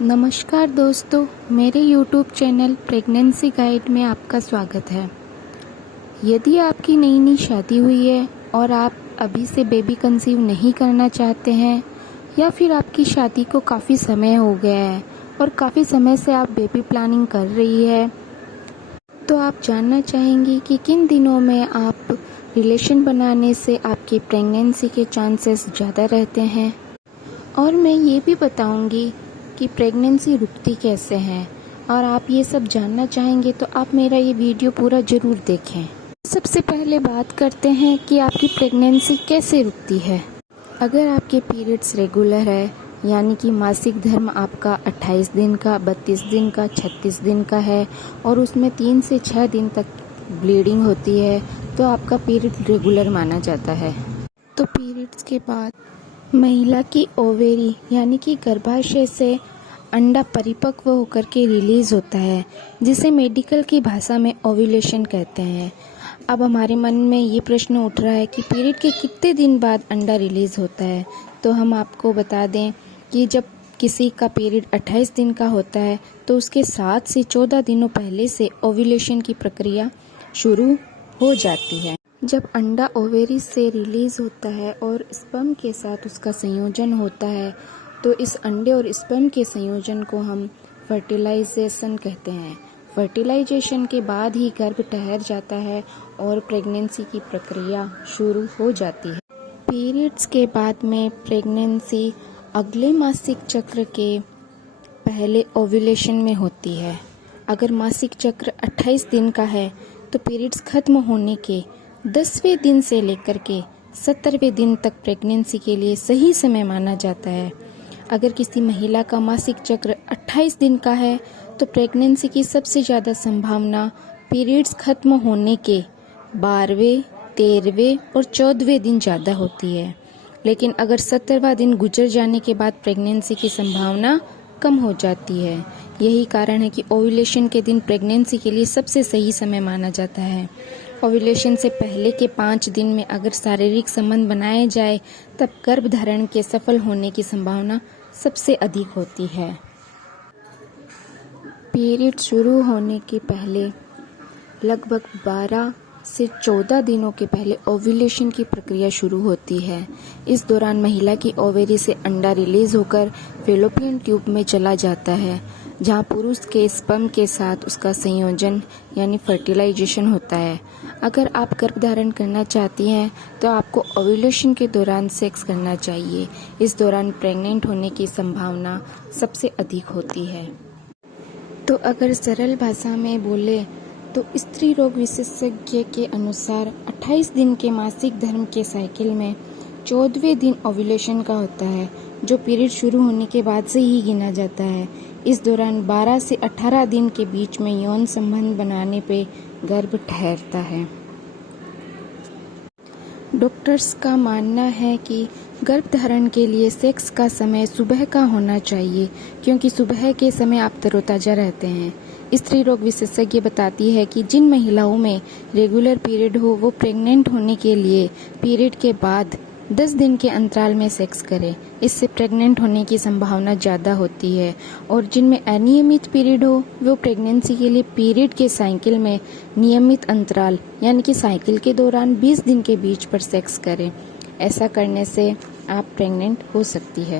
नमस्कार दोस्तों, मेरे YouTube चैनल प्रेगनेंसी गाइड में आपका स्वागत है। यदि आपकी नई शादी हुई है और आप अभी से बेबी कंसीव नहीं करना चाहते हैं या फिर आपकी शादी को काफ़ी समय हो गया है और काफ़ी समय से आप बेबी प्लानिंग कर रही है, तो आप जानना चाहेंगी कि किन दिनों में आप रिलेशन बनाने से आपकी प्रेगनेंसी के चांसेस ज़्यादा रहते हैं, और मैं ये भी बताऊंगी कि प्रेगनेंसी रुकती कैसे है। और आप ये सब जानना चाहेंगे तो आप मेरा ये वीडियो पूरा ज़रूर देखें। सबसे पहले बात करते हैं कि आपकी प्रेगनेंसी कैसे रुकती है। अगर आपके पीरियड्स रेगुलर है, यानी कि मासिक धर्म आपका 28 दिन का, 32 दिन का, 36 दिन का है और उसमें 3 से 6 दिन तक ब्लीडिंग होती है, तो आपका पीरियड रेगुलर माना जाता है। तो पीरियड्स के बाद महिला की ओवेरी यानी कि गर्भाशय से अंडा परिपक्व होकर के रिलीज होता है, जिसे मेडिकल की भाषा में ओव्यूलेशन कहते हैं। अब हमारे मन में ये प्रश्न उठ रहा है कि पीरियड के कितने दिन बाद अंडा रिलीज होता है। तो हम आपको बता दें कि जब किसी का पीरियड 28 दिन का होता है तो उसके 7 से 14 दिनों पहले से ओव्यूलेशन की प्रक्रिया शुरू हो जाती है। जब अंडा ओवेरी से रिलीज होता है और स्पर्म के साथ उसका संयोजन होता है, तो इस अंडे और स्पर्म के संयोजन को हम फर्टिलाइजेशन कहते हैं। फर्टिलाइजेशन के बाद ही गर्भ ठहर जाता है और प्रेगनेंसी की प्रक्रिया शुरू हो जाती है। पीरियड्स के बाद में प्रेगनेंसी अगले मासिक चक्र के पहले ओव्यूलेशन में होती है। अगर मासिक चक्र 28 दिन का है तो पीरियड्स खत्म होने के 10वें दिन से लेकर के 70वें दिन तक प्रेगनेंसी के लिए सही समय माना जाता है। अगर किसी महिला का मासिक चक्र 28 दिन का है तो प्रेगनेंसी की सबसे ज़्यादा संभावना पीरियड्स खत्म होने के 12वें, 13वें और 14वें दिन ज़्यादा होती है। लेकिन अगर 70वां दिन गुजर जाने के बाद प्रेगनेंसी की संभावना कम हो जाती है। यही कारण है कि ओव्यूलेशन के दिन प्रेगनेंसी के लिए सबसे सही समय माना जाता है। ओव्यूलेशन से पहले के 5 दिन में अगर शारीरिक संबंध बनाए जाए तब गर्भधारण के सफल होने की संभावना सबसे अधिक होती है। पीरियड शुरू होने के पहले लगभग 12 से 14 दिनों के पहले ओव्यूलेशन की प्रक्रिया शुरू होती है। इस दौरान महिला की ओवेरी से अंडा रिलीज होकर फैलोपियन ट्यूब में चला जाता है, जहां पुरुष के स्पर्म के साथ उसका संयोजन यानी फर्टिलाइजेशन होता है। अगर आप गर्भधारण करना चाहती हैं तो आपको ओव्यूलेशन के दौरान सेक्स करना चाहिए। इस दौरान प्रेग्नेंट होने की संभावना सबसे अधिक होती है। तो अगर सरल भाषा में बोले तो स्त्री रोग विशेषज्ञ के अनुसार 28 दिन के मासिक धर्म के साइकिल में 14वें दिन ओव्यूलेशन का होता है, जो पीरियड शुरू होने के बाद से ही गिना जाता है। इस दौरान 12 से 18 दिन के बीच में यौन संबंध बनाने पे गर्भ ठहरता है। डॉक्टर्स का मानना है कि गर्भधारण के लिए सेक्स का समय सुबह का होना चाहिए, क्योंकि सुबह के समय आप तरोताजा रहते हैं। स्त्री रोग विशेषज्ञ बताती है कि जिन महिलाओं में रेगुलर पीरियड हो वो प्रेग्नेंट होने के लिए पीरियड के बाद 10 दिन के अंतराल में सेक्स करें। इससे प्रेग्नेंट होने की संभावना ज़्यादा होती है। और जिनमें अनियमित पीरियड हो वो प्रेगनेंसी के लिए पीरियड के साइकिल में नियमित अंतराल यानी कि साइकिल के दौरान 20 दिन के बीच पर सेक्स करें। ऐसा करने से आप प्रेग्नेंट हो सकती है।